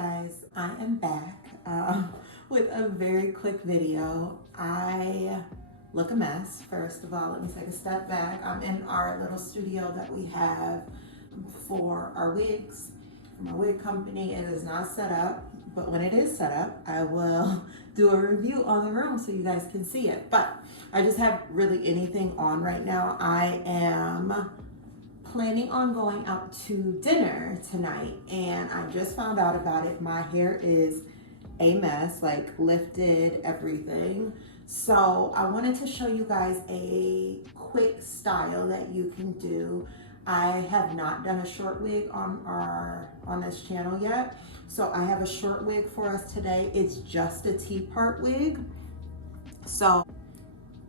guys, I am back with a very quick video. I look a mess. First of all, let me take a step back. I'm in our little studio that we have for our wigs, for my wig company. It is not set up, but when it is set up, I will do a review on the room so you guys can see it. But I just have really anything on right now. I am planning on going out to dinner tonight, and I just found out about it. My hair is a mess, like lifted, everything. So I wanted to show you guys a quick style that you can do. I have not done a short wig on this channel yet, so I have a short wig for us today. It's just a T-part wig. So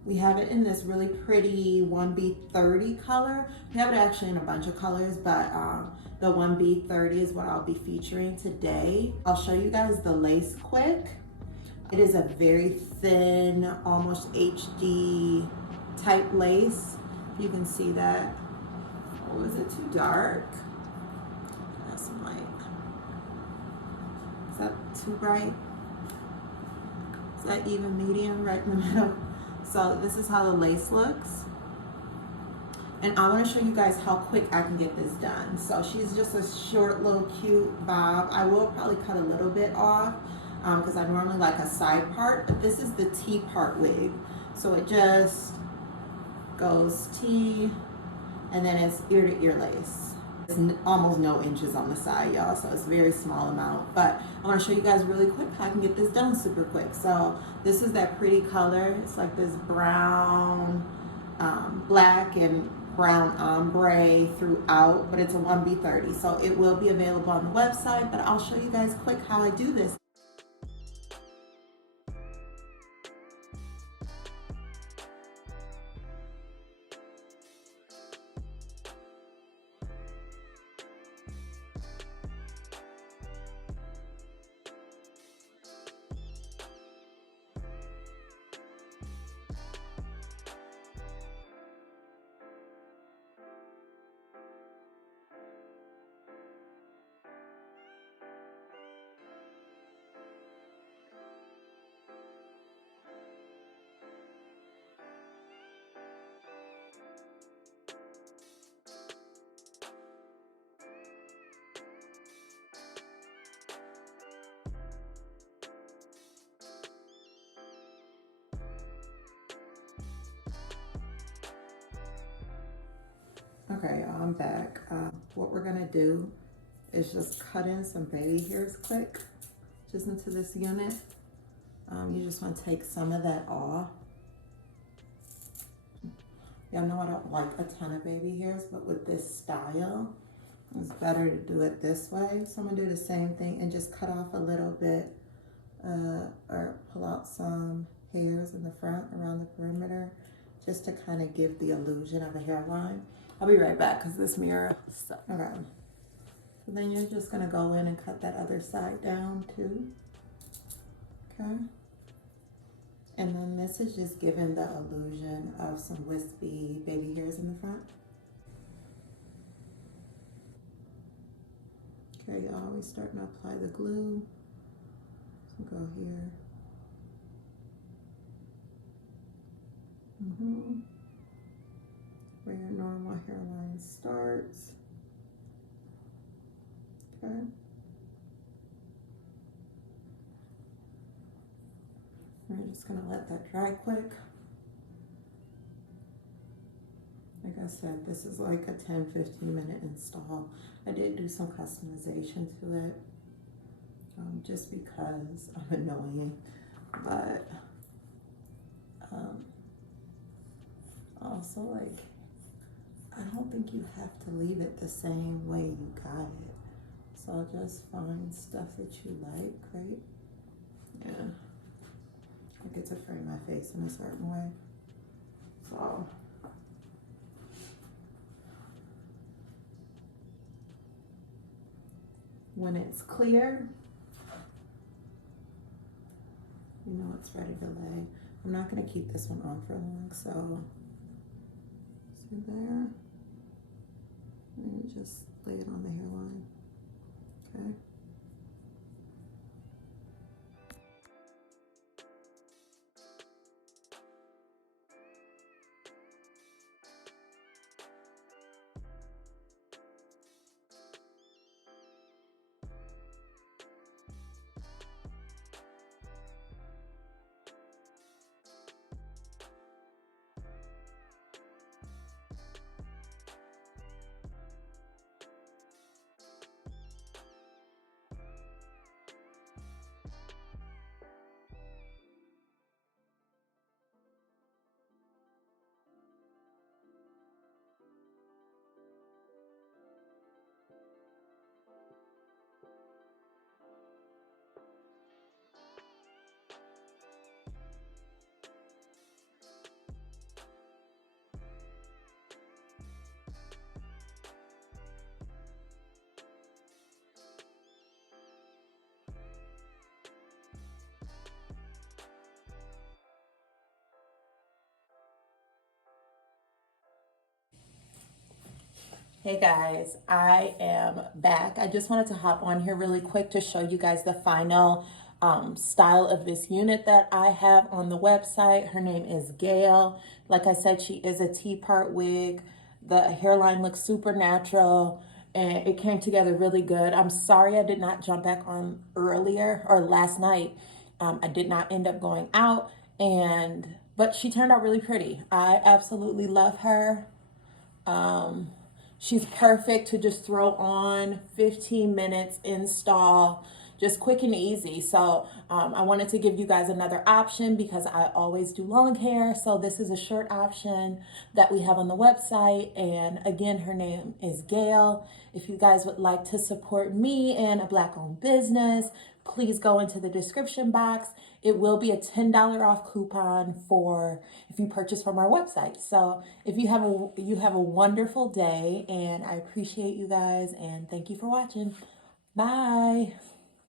we have it in this really pretty 1B30 color. We have it actually in a bunch of colors, but the 1B30 is what I'll be featuring today. I'll show you guys the lace quick. It is a very thin, almost HD type lace. You can see that. Oh, is it too dark? That's some light. Is that too bright? Is that even medium right in the middle? So this is how the lace looks. And I want to show you guys how quick I can get this done. So she's just a short little cute bob. I will probably cut a little bit off because I normally like a side part, but this is the T part wig. So it just goes T and then it's ear to ear lace. There's almost no inches on the side, y'all, so it's a very small amount. But I want to show you guys really quick how I can get this done super quick. So this is that pretty color. It's like this brown, black and brown ombre throughout, but it's a 1B30. So it will be available on the website, but I'll show you guys quick how I do this. Okay, I'm back. What we're gonna do is just cut in some baby hairs quick, just into this unit. You just want to take some of that off. Y'all know I don't like a ton of baby hairs, but with this style, it's better to do it this way. So I'm gonna do the same thing and just cut off a little bit or pull out some hairs in the front around the perimeter, just to kind of give the illusion of a hairline. I'll be right back because this mirror stuck. Okay. So then you're just gonna go in and cut that other side down too. Okay. And then this is just giving the illusion of some wispy baby hairs in the front. Okay, you're always starting to apply the glue. So go here. Where your normal hairline starts. Okay. We're just gonna let that dry quick. Like I said, this is like a 10-15 minute install. I did do some customization to it, just because I'm annoying, but also, like, I don't think you have to leave it the same way you got it. So just find stuff that you like, right? Yeah. I get to frame my face in a certain way. So when it's clear, you know it's ready to lay. I'm not gonna keep this one on for long, so see there? And you just lay it on the hairline, okay? Hey guys, I am back. I just wanted to hop on here really quick to show you guys the final style of this unit that I have on the website. Her name is GAYLE. Like I said, she is a T-part wig. The hairline looks super natural and it came together really good. I'm sorry I did not jump back on earlier or last night. I did not end up going out, but she turned out really pretty. I absolutely love her. She's perfect to just throw on, 15 minutes install, just quick and easy. So I wanted to give you guys another option because I always do long hair. So this is a short option that we have on the website. And again, her name is GAYLE. If you guys would like to support me and a Black owned business, please go into the description box. It will be a $10 off coupon for if you purchase from our website. So if you have a wonderful day, and I appreciate you guys and thank you for watching. Bye.